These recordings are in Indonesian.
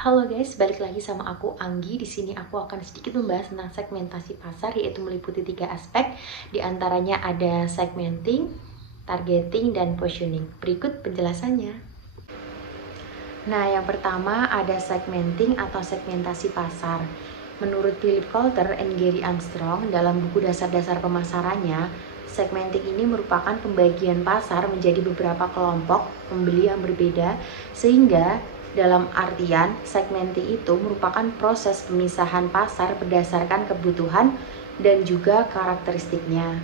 Halo guys, balik lagi sama aku Anggi. Di sini aku akan sedikit membahas tentang segmentasi pasar, yaitu meliputi 3 aspek. Di antaranya ada segmenting, targeting, dan positioning. Berikut penjelasannya. Nah, yang pertama ada segmenting atau segmentasi pasar. Menurut Philip Kotler and Gary Armstrong dalam buku dasar-dasar pemasarannya, segmenting ini merupakan pembagian pasar menjadi beberapa kelompok pembeli yang berbeda, sehingga dalam artian segmenting itu merupakan proses pemisahan pasar berdasarkan kebutuhan dan juga karakteristiknya.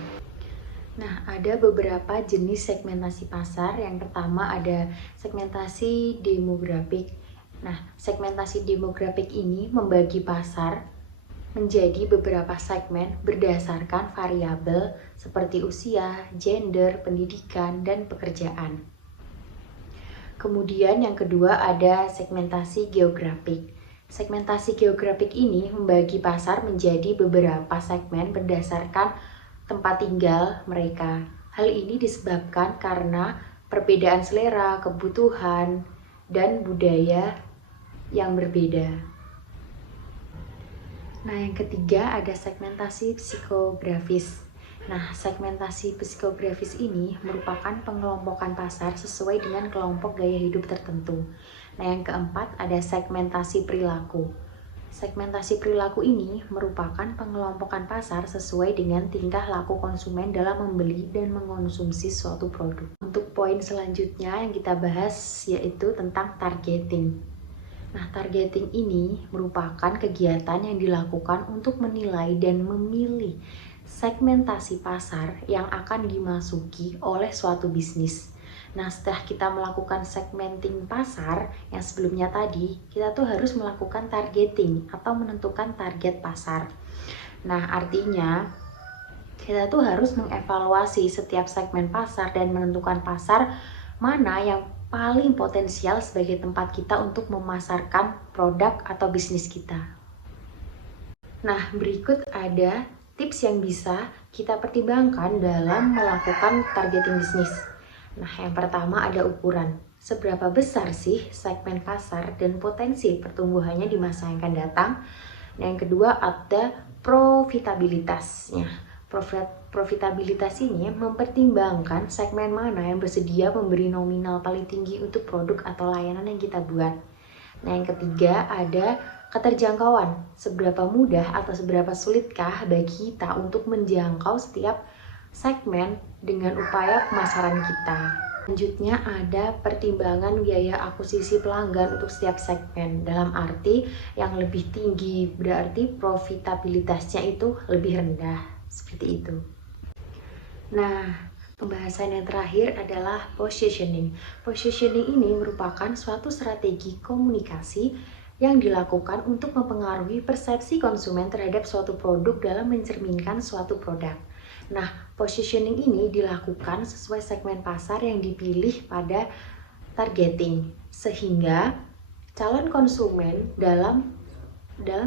Nah, ada beberapa jenis segmentasi pasar. Yang pertama ada segmentasi demografik. Nah, segmentasi demografik ini membagi pasar menjadi beberapa segmen berdasarkan variabel seperti usia, gender, pendidikan, dan pekerjaan. Kemudian yang kedua ada segmentasi geografik. Segmentasi geografik ini membagi pasar menjadi beberapa segmen berdasarkan tempat tinggal mereka. Hal ini disebabkan karena perbedaan selera, kebutuhan, dan budaya yang berbeda. Nah, yang ketiga ada segmentasi psikografis. Nah, segmentasi psikografis ini merupakan pengelompokan pasar sesuai dengan kelompok gaya hidup tertentu. Nah, yang keempat ada segmentasi perilaku. Segmentasi perilaku ini merupakan pengelompokan pasar sesuai dengan tingkah laku konsumen dalam membeli dan mengonsumsi suatu produk. Untuk poin selanjutnya yang kita bahas yaitu tentang targeting. Nah, targeting ini merupakan kegiatan yang dilakukan untuk menilai dan memilih segmentasi pasar yang akan dimasuki oleh suatu bisnis. Nah, setelah kita melakukan segmenting pasar yang sebelumnya tadi, kita tuh harus melakukan targeting atau menentukan target pasar. Nah, artinya kita tuh harus mengevaluasi setiap segmen pasar dan menentukan pasar mana yang paling potensial sebagai tempat kita untuk memasarkan produk atau bisnis kita. Nah, berikut ada tips yang bisa kita pertimbangkan dalam melakukan targeting bisnis. Nah, yang pertama ada ukuran. Seberapa besar sih segmen pasar dan potensi pertumbuhannya di masa yang akan datang? Nah, yang kedua ada profitabilitasnya. Profitabilitas ini mempertimbangkan segmen mana yang bersedia memberi nominal paling tinggi untuk produk atau layanan yang kita buat. Nah, yang ketiga ada keterjangkauan. Seberapa mudah atau seberapa sulitkah bagi kita untuk menjangkau setiap segmen dengan upaya pemasaran kita. Selanjutnya ada pertimbangan biaya akuisisi pelanggan untuk setiap segmen. Dalam arti yang lebih tinggi berarti profitabilitasnya itu lebih rendah. Seperti itu. Nah, pembahasan yang terakhir adalah positioning. Positioning ini merupakan suatu strategi komunikasi yang dilakukan untuk mempengaruhi persepsi konsumen terhadap suatu produk dalam mencerminkan suatu produk. Nah, positioning ini dilakukan sesuai segmen pasar yang dipilih pada targeting, sehingga calon konsumen dalam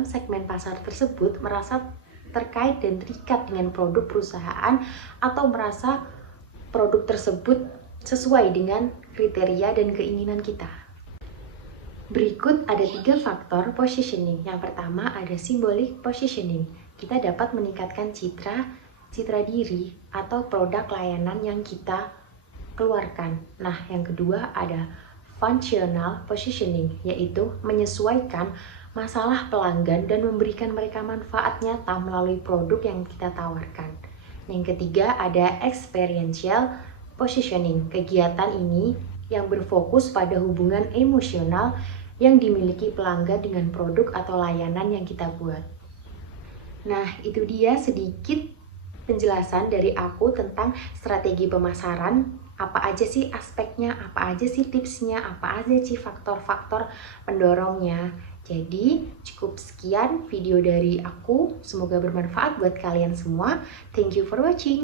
segmen pasar tersebut merasa terkait dan terikat dengan produk perusahaan atau merasa produk tersebut sesuai dengan kriteria dan keinginan kita. Berikut ada 3 faktor positioning. Yang pertama ada symbolic positioning. Kita dapat meningkatkan citra diri atau produk layanan yang kita keluarkan. Nah, yang kedua ada functional positioning, yaitu menyesuaikan masalah pelanggan dan memberikan mereka manfaat nyata melalui produk yang kita tawarkan. Yang ketiga ada experiential positioning. Kegiatan ini yang berfokus pada hubungan emosional yang dimiliki pelanggan dengan produk atau layanan yang kita buat. Nah, itu dia sedikit penjelasan dari aku tentang strategi pemasaran. Apa aja sih aspeknya, apa aja sih tipsnya, apa aja sih faktor-faktor pendorongnya. Jadi cukup sekian video dari aku, semoga bermanfaat buat kalian semua. Thank you for watching.